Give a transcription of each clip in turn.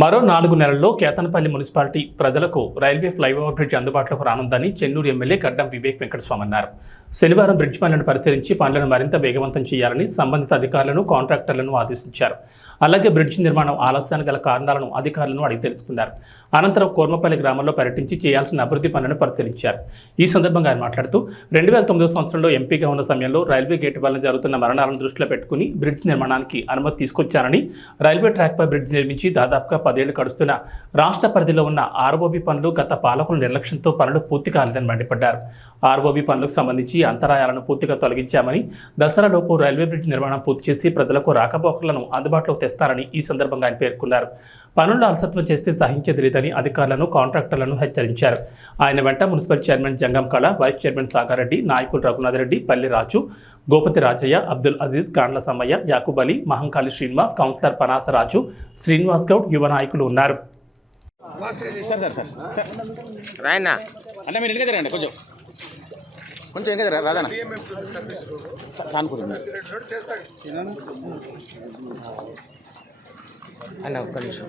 మరో నాలుగు నెలల్లో కేతనపల్లి మున్సిపాలిటీ ప్రజలకు రైల్వే ఫ్లైఓవర్ బ్రిడ్జ్ అందుబాటులోకి రానుందని చెన్నూరు ఎమ్మెల్యే గడ్డం వివేక్ వెంకటస్వామి అన్నారు. శనివారం బ్రిడ్జ్ పనులను పరిశీలించి పనులను మరింత వేగవంతం చేయాలని సంబంధిత అధికారులను కాంట్రాక్టర్లను ఆదేశించారు. అలాగే బ్రిడ్జ్ నిర్మాణం ఆలస్యానికి గల కారణాలను అధికారులను అడిగి తెలుసుకున్నారు. అనంతరం కోర్మపల్లి గ్రామంలో పర్యటించి చేయాల్సిన అభివృద్ధి పనులను పరిశీలించారు. ఈ సందర్భంగా ఆయన మాట్లాడుతూ రెండు వేల తొమ్మిదో సంవత్సరంలో ఎంపీగా ఉన్న సమయంలో రైల్వే గేట్ వల్ల జరుగుతున్న మరణాలను దృష్టిలో పెట్టుకుని బ్రిడ్జ్ నిర్మాణానికి అనుమతి తీసుకొచ్చారని రైల్వే ట్రాక్పై బ్రిడ్జ్ నిర్మించి దాదాపుగా పదేళ్ళు గడుస్తున్న రాష్ట్ర పరిధిలో ఉన్న ఆర్ఓబి పనులు గత పాలకుల నిర్లక్ష్యంతో పనులు పూర్తి కాలేదని మండిపడ్డారు. ఆర్ఓబి పనులకు సంబంధించి అంతరాయాలను పూర్తిగా తొలగించామని దసరాలోపు రైల్వే బ్రిడ్జ్ నిర్మాణం పూర్తి చేసి ప్రజలకు రాకపోకలను అందుబాటులోకి తెస్తారని ఈ సందర్భంగా ఆయన పేర్కొన్నారు. పనుల్లో అలసత్వం చేస్తే సహించేది లేదని అధికారులను కాంట్రాక్టర్లను హెచ్చరించారు. ఆయన వెంట మున్సిపల్ చైర్మన్ జంగం కళ వైస్ చైర్మన్ సాగారెడ్డి నాయకులు రఘునాథ్ రెడ్డి పల్లి రాజు గోపతి రాజయ్య అబ్దుల్ అజీజ్ కాండ్ల సమ్మయ్య యాకూబ్ అలీ మహంకాళి శ్రీనివాస్ కౌన్సిలర్ పనాస రాజు శ్రీనివాస్ గౌడ్ యువ నాయకులు ఉన్నారు. కొంచెం. సానుకూరు అన్న ఒక్క నిమిషం.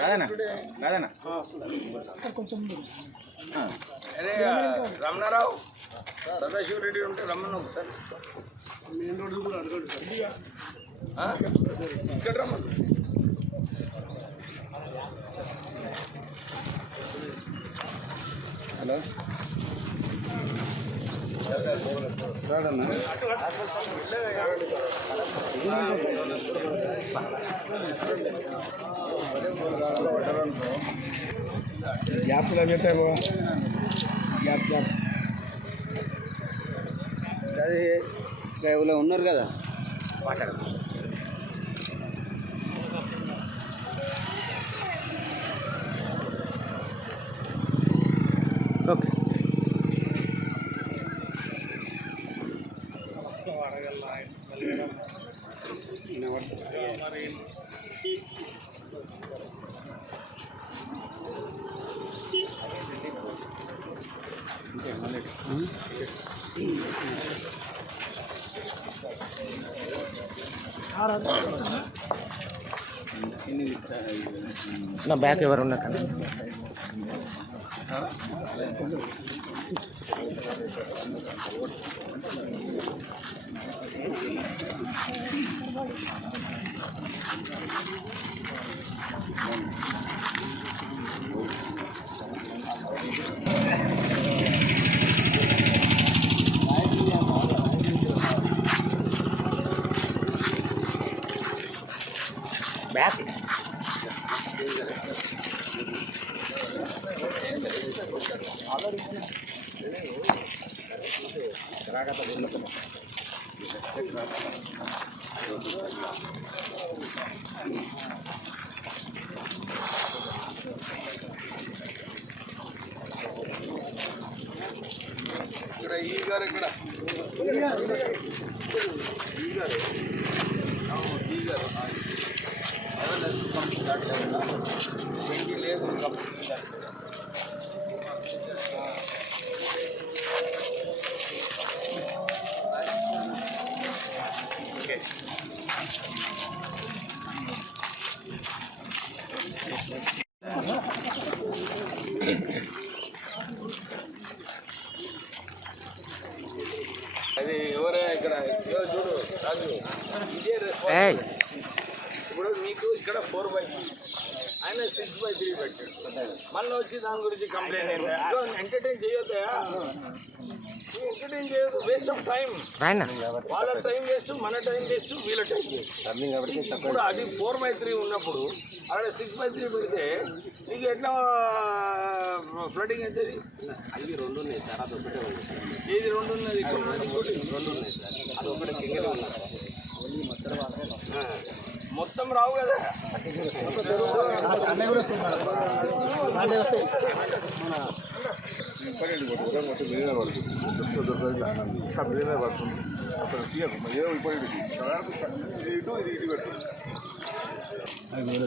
రాదన్న రాదన్న అరే రమణారావు సదాశివరెడ్డి ఉంటే రమ్మను ఒకసారి. ఆ? ఇక్కడ రమ్మను గ్యాప్లో పెట్టారు గ్యాప్ గ్యాప్. అది ఎవరో ఉన్నారు కదా. ఓకే నా బ్యాక్ ఎవరు ఉన్నారు బ్యాక్ ఇక్కడ ఈ గారు ఇక్కడ ఈ గారు అవును, ఈ గారు అది ఎవరే ఇక్కడ? ఇదిగో చూడు రాజు. ఇదే రెస్పాన్స్ ఏయ్. ఇప్పుడు మీకు ఇక్కడ ఫోర్ బై త్రీ ఆయన సిక్స్ బై త్రీ పెట్టాడు. మళ్ళీ వచ్చి దాని గురించి కంప్లైంట్ అయింది ఎంటర్టైన్ చేయొద్దా? ఎంటర్టైన్ చేయొద్దు వేస్ట్ ఆఫ్ టైం రాయన్నా వాళ్ళ టైం వేస్ట్ మన టైం వేస్ట్ వీళ్ళ టైం వేస్ట్ ఇప్పుడు అది ఫోర్ బై త్రీ ఉన్నప్పుడు అక్కడ సిక్స్ బై త్రీ పెడితే నీకు ఎట్లా ఫ్లడింగ్ అవుతుంది? అవి రెండు ఉన్నాయి సార్ అది ఒకటే ఉంది ఏది రెండు ఉన్నది? రెండు ఉన్నాయి సార్. అది ఒకటి కింద మొత్తం రావు కదా. రా. ఇక్కడ రా, అక్కడ అక్కడ ఉంది. అది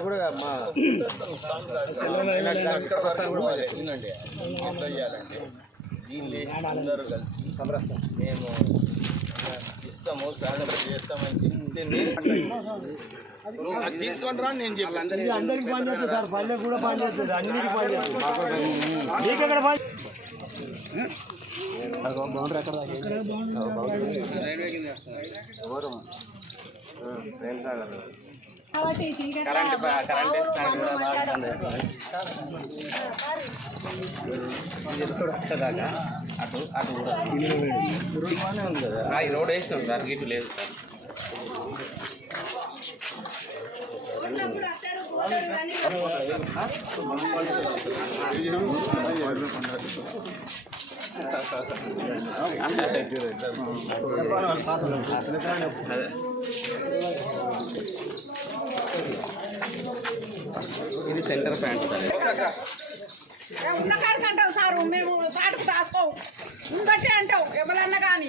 కూడా మా దీన్ని అందరూ కలిసి మేము ఇస్తాము సాధన చేస్తామని చెప్తే అది తీసుకొని రా నేను చెప్పాను అందరికి పని చేస్తుంది సార్. పల్లె కూడా పని చేస్తుంది. అన్నిటికీ పని చేస్తుంది. ఎక్కడ అటు అటు కూడా ఆ, ఈ రోడ్ వేసినాం సార్ గిట్టు లేదు సార్. ఇది సెంటర్ ప్యాంట్ సార్ ఉన్న కాడికి అంటావు సారు మేము తాటకు దాసుకోవు ఉండట్టే అంటావు ఎవరన్నా కానీ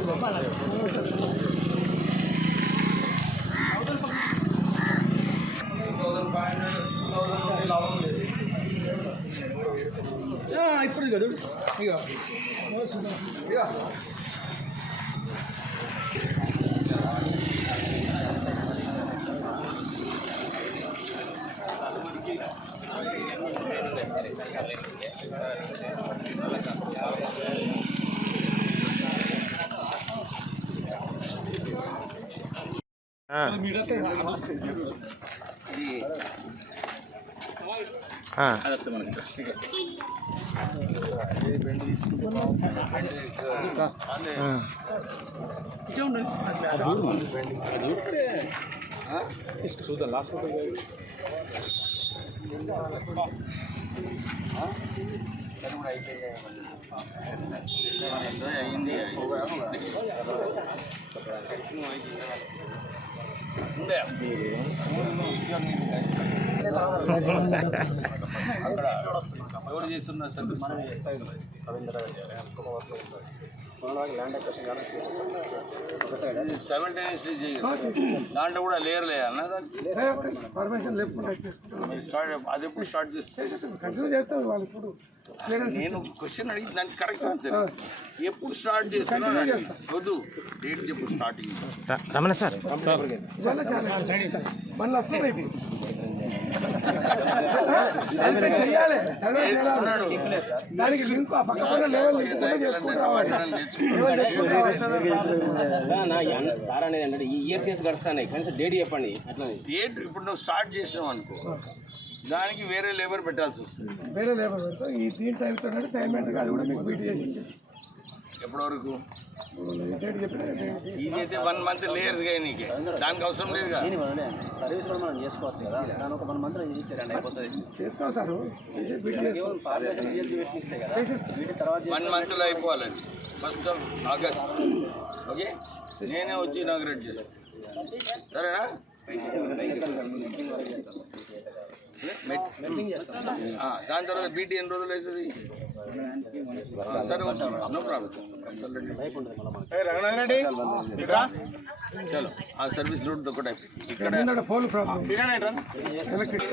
ఇక ఇక అది వస్తుంది మనకి ఆ. అయింది ఉండే ఎవరు చేస్తున్నారు సర్వీస్ దాంట్లో కూడా లేయర్లే అన్న స్టార్ట్ అది ఎప్పుడు స్టార్ట్ చేస్తే కంటిన్యూ చేస్తాం వాళ్ళు ఇప్పుడు నేను క్వశ్చన్ అడిగి దానికి కరెక్ట్ ఆన్సర్. ఎప్పుడు స్టార్ట్ చేస్తున్నాను అడిగి. వద్దు డేట్ చెప్పు స్టార్టింగ్ ర- రమణ సార్. మళ్ళీ వస్తున్నాయి. చెయ్యాలి. దానికి లింక్ ఆ పక్క పక్కన లేవల్. సార్ అనేది అంటే ఈ ఇయర్స్ ఇయర్స్ గడుస్తున్నాయి కనీసం డేట్ చెప్పండి. అట్లా డేట్ ఇప్పుడు నువ్వు స్టార్ట్ చేసినావు అనుకో దానికి వేరే లేబర్ పెట్టాల్సి వస్తుంది. వేరే లేబర్ పెడతాం. ఈ దీని టైంతో సైన్మెంట్ అది కూడా మీకు బీటీ చేసి ఇచ్చేస్తాం. ఎప్పటి వరకు ఇదైతే వన్ మంత్ లేయర్స్గా నీకు దానికి అవసరం లేదుగా. సర్వీస్ కూడా మనం చేసుకోవచ్చు కదా. దాని ఒక వన్ మంత్ ఇచ్చారండి అయిపోతుంది. చేస్తాం సార్. వన్ మంత్లో అయిపోవాలి అది ఫస్ట్ ఆఫ్ ఆగస్ట్ ఓకే నేనే వచ్చి ఇనాగ్రేట్ చేస్తాను సరేనా? దాని తర్వాత బీటీ ఎన్ని రోజులు అవుతుంది. చలో ఆ సర్వీస్ రూట్ ఒకటి ఇక్కడ ఏంటంటే ఫోన్ ప్రాబ్లం? ఎలక్ట్రిక్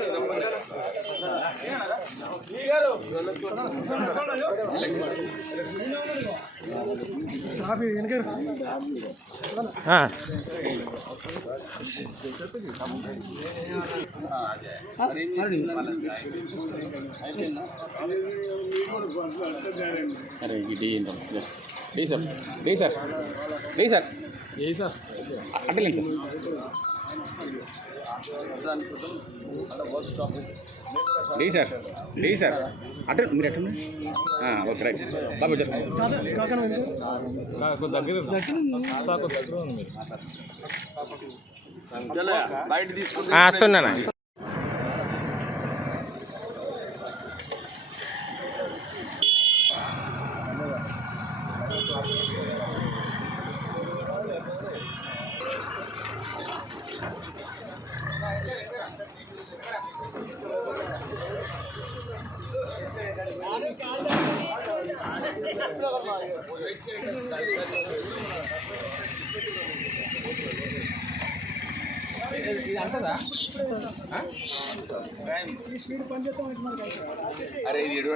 అరే డి డి సార్ డి సార్ డి సార్. ఏ సార్? అడ్డలేండి సార్. డి సార్ డి సార్. అడ్డ మీరు ఎక్కడ ఓకే రైట్. బాబు బయట తీసుకుంటే వస్తున్నానా.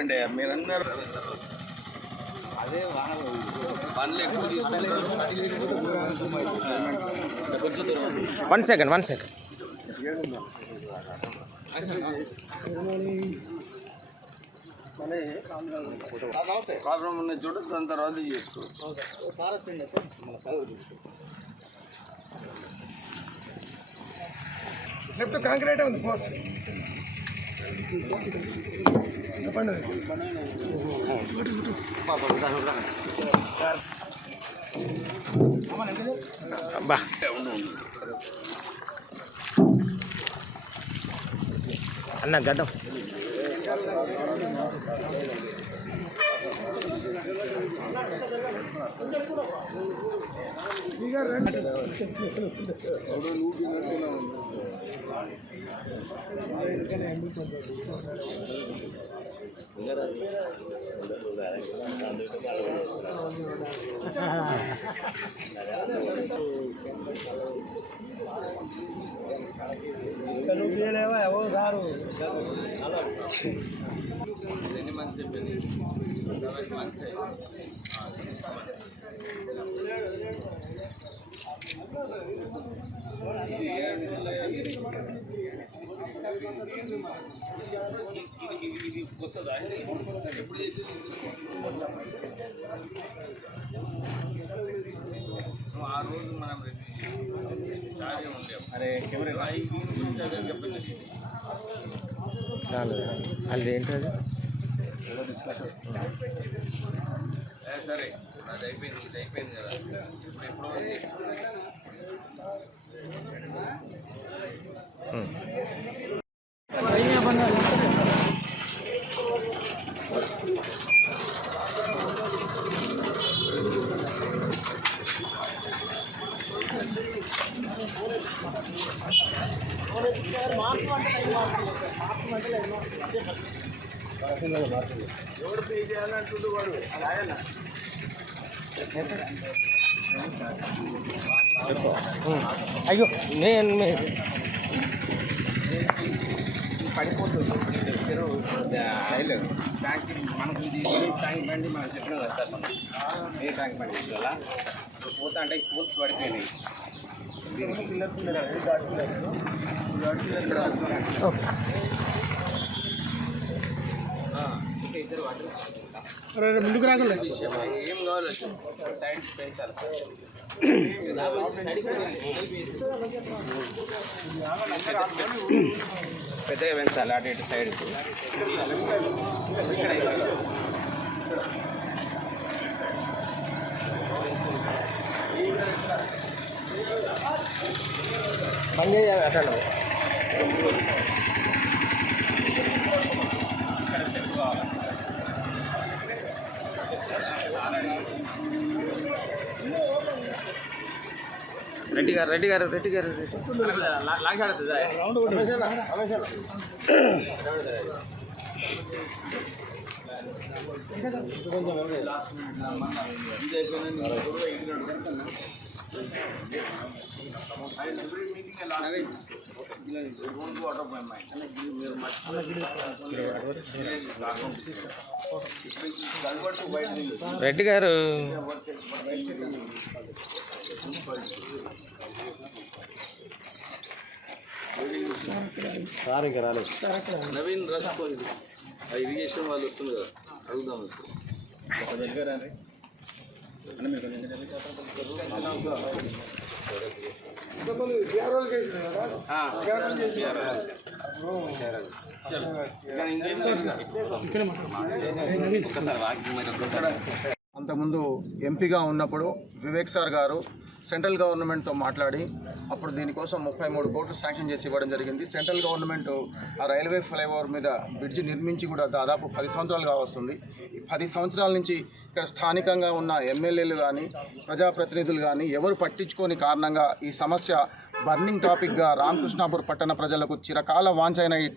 ఎటువంటి మీరందరూ. పనులు ఎక్కువ తీసుకుంటారు. One second one second. Problem ఉన్న చోట దాని తర్వాత చేసుకో. లెఫ్ట్ కాంక్రీట్ ఉంది పోవచ్చు. చెప్పండి బా. అన్న గడ్డం. લેવાય બહુ સારું એની માનસે પેલી માનસે ఆ రోజు మనం సారీ ఉండేము అరే కెమెరా చెప్పండి అది ఏంటది? సరే. అది అయిపోయింది ఇది అయిపోయింది కదా. ఇప్పుడు ఎప్పుడు ఎవడు పే చేయాలంటుండు వాడు రాయన్న అయ్యో నేను పడిపోతుంది. చెరువు ట్యాంక్ మనకు ట్యాంక్ బండి మనం చెప్పిన కదా సార్ మనం ఏ ట్యాంక్ బండి తీసుకోవాలా పోతా అంటే పోల్స్ పడిపోయినాయి దీనికి పిల్లర్ ఇక్కడ ఆ, ఇంకా ఇద్దరు వాటర్ ముందుకు రాకుండా. ఏం కావాలి సైడ్ పెంచాలి పెద్దగా పెంచాలి అటు ఇటు సైడ్ పని చేయాలి అట్లా రెడ్డి గారు రెడ్డి గారు రెడ్డి గారు రెడ్డి గారు. నవీన్ రాసుకోండి ఆ ఇరిగేషన్ వాళ్ళు వస్తుంది కదా అడుగుదాం ఇప్పుడు. అంతకుముందు ఎంపీగా ఉన్నప్పుడు వివేక్ సార్ గారు సెంట్రల్ గవర్నమెంట్తో మాట్లాడి అప్పుడు దీనికోసం ముప్పై మూడు కోట్లు శాంక్షన్ చేసి ఇవ్వడం జరిగింది. సెంట్రల్ గవర్నమెంట్ ఆ రైల్వే ఫ్లైఓవర్ మీద బ్రిడ్జ్ నిర్మించి కూడా దాదాపు పది సంవత్సరాలుగా వస్తుంది ఈ పది సంవత్సరాల నుంచి ఇక్కడ స్థానికంగా ఉన్న ఎమ్మెల్యేలు కానీ ప్రజాప్రతినిధులు కానీ ఎవరు పట్టించుకోని కారణంగా ఈ సమస్య బర్నింగ్ టాపిక్గా రామకృష్ణాపూర్ పట్టణ ప్రజలకు చిరకాల వాంఛైన ఈ-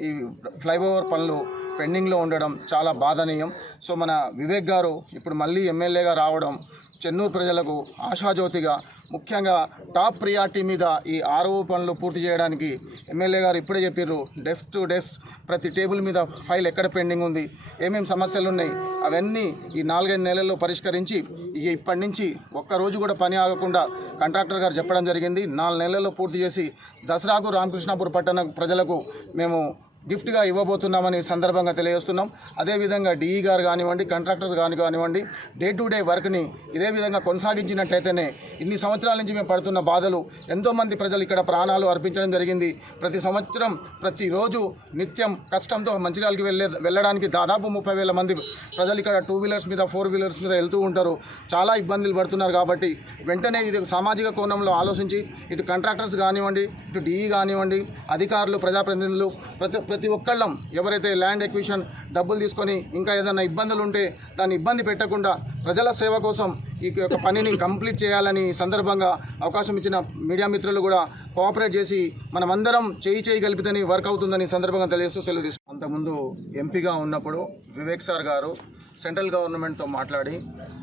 ఈ ఫ్లైఓవర్ పనులు పెండింగ్లో ఉండడం చాలా బాధనీయం. సో మన వివేక్ గారు ఇప్పుడు మళ్ళీ ఎమ్మెల్యేగా రావడం చెన్నూరు ప్రజలకు ఆశాజ్యోతిగా ముఖ్యంగా టాప్ ప్రియారిటీ మీద ఈ ఆర్ఓ పనులు పూర్తి చేయడానికి ఎమ్మెల్యే గారు ఇప్పుడే చెప్పారు డెస్క్ టు డెస్క్ ప్రతి టేబుల్ మీద ఫైల్ ఎక్కడ పెండింగ్ ఉంది ఏమేమి సమస్యలు ఉన్నాయి అవన్నీ ఈ నాలుగైదు నెలల్లో పరిష్కరించి ఇక ఇప్పటి నుంచి ఒక్క రోజు కూడా పని ఆగకుండా కాంట్రాక్టర్ గారు చెప్పడం జరిగింది. నాలుగు నెలల్లో పూర్తి చేసి దసరాకు రామకృష్ణాపూర్ పట్టణ ప్రజలకు మేము గిఫ్ట్గా ఇవ్వబోతున్నామని సందర్భంగా తెలియజేస్తున్నాం. అదేవిధంగా డిఈ గారు కానివ్వండి కాంట్రాక్టర్స్ కానీ కానివ్వండి డే టు డే వర్క్ని ఇదే విధంగా కొనసాగించినట్టయితేనే ఇన్ని సంవత్సరాల నుంచి మేము పడుతున్న బాధలు ఎంతోమంది ప్రజలు ఇక్కడ ప్రాణాలు అర్పించడం జరిగింది. ప్రతి సంవత్సరం ప్రతిరోజు నిత్యం కష్టంతో మంచిర్యాలకి వెళ్ళే వెళ్ళడానికి దాదాపు ముప్పై వేల మంది ప్రజలు ఇక్కడ టూ వీలర్స్ మీద ఫోర్ వీలర్స్ మీద వెళ్తూ ఉంటారు. చాలా ఇబ్బందులు పడుతున్నారు కాబట్టి వెంటనే ఇది సామాజిక కోణంలో ఆలోచించి ఇటు కాంట్రాక్టర్స్ కానివ్వండి ఇటు డిఈ కానివ్వండి అధికారులు ప్రజాప్రతినిధులు ప్రతి ప్రతి ఒక్కళ్ళం ఎవరైతే ల్యాండ్ ఎక్విషన్ డబ్బులు తీసుకొని ఇంకా ఏదైనా ఇబ్బందులు ఉంటే దాన్ని ఇబ్బంది పెట్టకుండా ప్రజల సేవ కోసం ఈ యొక్క పనిని కంప్లీట్ చేయాలని సందర్భంగా అవకాశం ఇచ్చిన మీడియా మిత్రులు కూడా కోఆపరేట్ చేసి మనమందరం చేయి చేయి కలిపితేనే వర్క్ అవుతుందని సందర్భంగా తెలియజేస్తూ సెలవు తీసుకుంటాం అంతకుముందు ఎంపీగా ఉన్నప్పుడు వివేక్ సార్ గారు సెంట్రల్ గవర్నమెంట్తో మాట్లాడి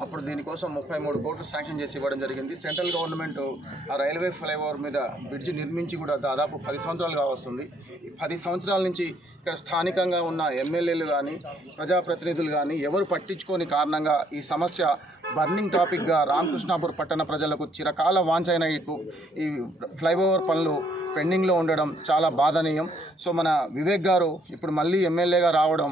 అప్పుడు దీనికోసం ముప్పై మూడు కోట్లు శాంక్షన్ చేసి ఇవ్వడం జరిగింది. సెంట్రల్ గవర్నమెంట్ ఆ రైల్వే ఫ్లైఓవర్ మీద బ్రిడ్జ్ నిర్మించి కూడా దాదాపు పది సంవత్సరాలుగా వస్తుంది ఈ పది సంవత్సరాల నుంచి ఇక్కడ స్థానికంగా ఉన్న ఎమ్మెల్యేలు కానీ ప్రజాప్రతినిధులు కానీ ఎవరు పట్టించుకోని కారణంగా ఈ సమస్య బర్నింగ్ టాపిక్గా రామకృష్ణాపూర్ పట్టణ ప్రజలకు చిరకాల వాంఛైన ఈ ఈ ఫ్లైఓవర్ పనులు పెండింగ్లో ఉండడం చాలా బాధనీయం. సో మన వివేక్ గారు ఇప్పుడు మళ్ళీ ఎమ్మెల్యేగా రావడం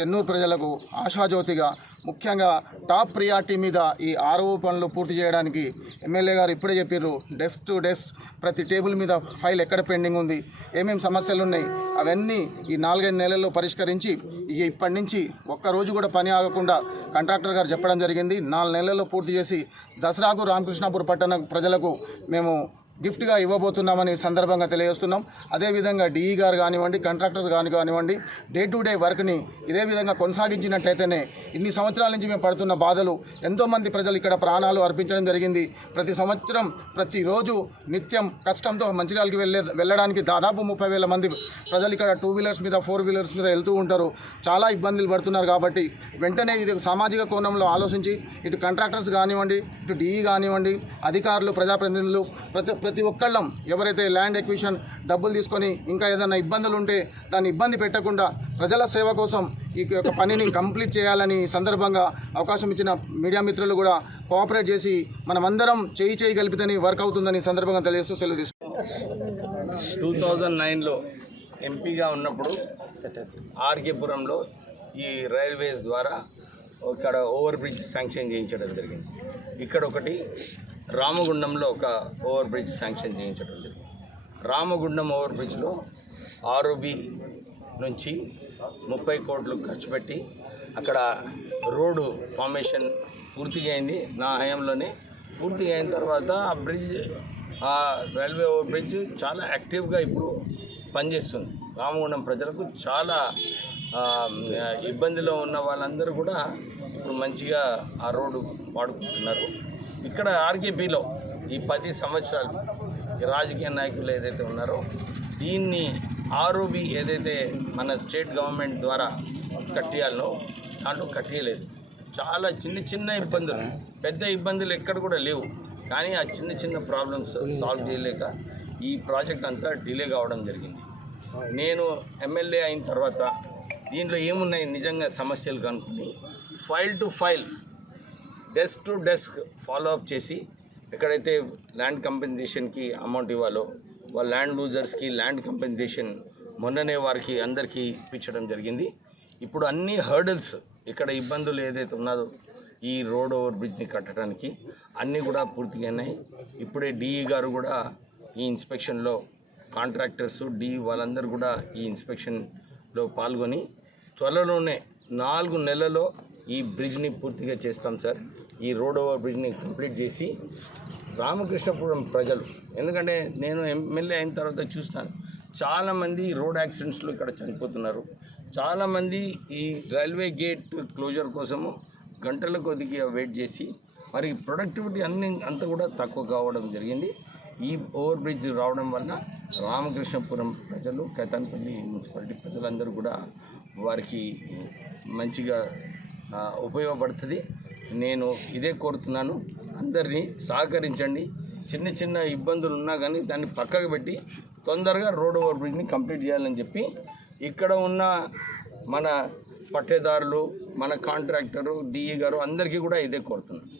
చెన్నూరు ప్రజలకు ఆశాజ్యోతిగా ముఖ్యంగా టాప్ ప్రియారిటీ మీద ఈ ఆర్ఓ పనులు పూర్తి చేయడానికి ఎమ్మెల్యే గారు ఇప్పుడే చెప్పారు డెస్క్ టు డెస్క్ ప్రతి టేబుల్ మీద ఫైల్ ఎక్కడ పెండింగ్ ఉంది ఏమేమి సమస్యలు ఉన్నాయి అవన్నీ ఈ నాలుగైదు నెలల్లో పరిష్కరించి ఇక ఇప్పటి నుంచి ఒక్క రోజు కూడా పని ఆగకుండా కాంట్రాక్టర్ గారు చెప్పడం జరిగింది. నాలుగు నెలల్లో పూర్తి చేసి దసరాకు రామకృష్ణాపూర్ పట్టణ ప్రజలకు మేము గిఫ్ట్గా ఇవ్వబోతున్నామని సందర్భంగా తెలియజేస్తున్నాం. అదేవిధంగా డిఈ గారు కానివ్వండి కాంట్రాక్టర్స్ కానీ కానివ్వండి డే టు డే వర్క్ని ఇదే విధంగా కొనసాగించినట్టయితేనే ఇన్ని సంవత్సరాల నుంచి మేము పడుతున్న బాధలు ఎంతోమంది ప్రజలు ఇక్కడ ప్రాణాలు అర్పించడం జరిగింది. ప్రతి సంవత్సరం ప్రతిరోజు నిత్యం కష్టంతో మంచిర్యాలకి వెళ్ళే వెళ్ళడానికి దాదాపు ముప్పై వేల మంది ప్రజలు ఇక్కడ టూ వీలర్స్ మీద ఫోర్ వీలర్స్ మీద వెళ్తూ ఉంటారు. చాలా ఇబ్బందులు పడుతున్నారు కాబట్టి వెంటనే ఇది సామాజిక కోణంలో ఆలోచించి ఇటు కాంట్రాక్టర్స్ కానివ్వండి ఇటు డిఈ కానివ్వండి అధికారులు ప్రజాప్రతినిధులు ప్రతి ప్రతి ఒక్కళ్ళం ఎవరైతే ల్యాండ్ ఎక్విషన్ డబ్బులు తీసుకొని ఇంకా ఏదైనా ఇబ్బందులు ఉంటే దాన్ని ఇబ్బంది పెట్టకుండా ప్రజల సేవ కోసం ఈ యొక్క పనిని కంప్లీట్ చేయాలని సందర్భంగా అవకాశం ఇచ్చిన మీడియా మిత్రులు కూడా కోఆపరేట్ చేసి మనమందరం చేయి చేయి కలిపితేనే వర్క్ అవుతుందని సందర్భంగా తెలియజేస్తూ సెలవు తీసుకుంటాం టూ థౌజండ్ నైన్లో ఎంపీగా ఉన్నప్పుడు ఆర్కేపురంలో ఈ రైల్వేస్ ద్వారా ఇక్కడ ఓవర్ బ్రిడ్జ్ శాంక్షన్ చేయించడం జరిగింది. ఇక్కడ ఒకటి రామగుండంలో ఒక ఓవర్ బ్రిడ్జ్ శాంక్షన్ చేయించడం జరిగింది. రామగుండం ఓవర్ బ్రిడ్జ్లో ఆర్ఓబి నుంచి ముప్పై కోట్లు ఖర్చు పెట్టి అక్కడ రోడ్డు ఫార్మేషన్ పూర్తిగా అయింది. నా హయాంలోనే పూర్తిగా అయిన తర్వాత ఆ బ్రిడ్జ్ ఆ రైల్వే ఓవర్ బ్రిడ్జ్ చాలా యాక్టివ్గా ఇప్పుడు పనిచేస్తుంది. రామగుండం ప్రజలకు చాలా ఇబ్బందిలో ఉన్న వాళ్ళందరూ కూడా ఇప్పుడు మంచిగా ఆ రోడ్డు వాడుకుంటున్నారు. ఇక్కడ ఆర్కేపీలో ఈ పది సంవత్సరాలు రాజకీయ నాయకులు ఏదైతే ఉన్నారో దీన్ని ఆర్ఓబి ఏదైతే మన స్టేట్ గవర్నమెంట్ ద్వారా కట్టియాలనో దాంట్లో కట్టియలేదు. చాలా చిన్న చిన్న ఇబ్బందులు పెద్ద ఇబ్బందులు ఎక్కడ కూడా లేవు. కానీ ఆ చిన్న చిన్న ప్రాబ్లమ్స్ సాల్వ్ చేయలేక ఈ ప్రాజెక్ట్ అంతా డిలే కావడం జరిగింది. నేను ఎమ్మెల్యే అయిన తర్వాత దీంట్లో ఏమున్నాయి నిజంగా సమస్యలు కనుక్కొని file to file desk to desk follow up చేసి ఎక్కడైతే ల్యాండ్ కంపెన్సేషన్కి అమౌంట్ ఇవ్వాలో వాళ్ళ ల్యాండ్ లూజర్స్కి ల్యాండ్ కంపెన్సేషన్ మొన్ననే వారికి అందరికీ ఇప్పించడం జరిగింది. ఇప్పుడు అన్ని హర్డల్స్ ఇక్కడ ఇబ్బందులు ఏదైతే ఉన్నదో ఈ రోడ్ ఓవర్ బ్రిడ్జ్ని కట్టడానికి అన్నీ కూడా పూర్తిగా ఉన్నాయి. ఇప్పుడే డిఈ గారు కూడా ఈ ఇన్స్పెక్షన్లో కాంట్రాక్టర్స్ డి వాళ్ళందరూ కూడా ఈ ఇన్స్పెక్షన్లో పాల్గొని త్వరలోనే నాలుగు నెలల్లో ఈ బ్రిడ్జ్ని పూర్తిగా చేస్తాం సార్. ఈ రోడ్ ఓవర్ బ్రిడ్జ్ని కంప్లీట్ చేసి రామకృష్ణపురం ప్రజలు ఎందుకంటే నేను ఎమ్మెల్యే అయిన తర్వాత చూస్తాను చాలామంది రోడ్ యాక్సిడెంట్స్లో ఇక్కడ చనిపోతున్నారు. చాలామంది ఈ రైల్వే గేట్ క్లోజర్ కోసము గంటల కొద్దిగా వెయిట్ చేసి మరి ప్రొడక్టివిటీ అన్ని అంతా కూడా తక్కువ కావడం జరిగింది. ఈ ఓవర్ బ్రిడ్జ్ రావడం వల్ల రామకృష్ణపురం ప్రజలు కైతాన్పల్లి మున్సిపాలిటీ ప్రజలందరూ కూడా వారికి మంచిగా ఉపయోగపడుతుంది. నేను ఇదే కోరుతున్నాను. అందరినీ సహకరించండి. చిన్న చిన్న ఇబ్బందులు ఉన్నా కానీ దాన్ని పక్కకు పెట్టి తొందరగా రోడ్ ఓవర్ బ్రిడ్జ్ని కంప్లీట్ చేయాలని చెప్పి ఇక్కడ ఉన్న మన పట్టేదారులు మన కాంట్రాక్టరు డిఈ గారు అందరికీ కూడా ఇదే కోరుతున్నాను.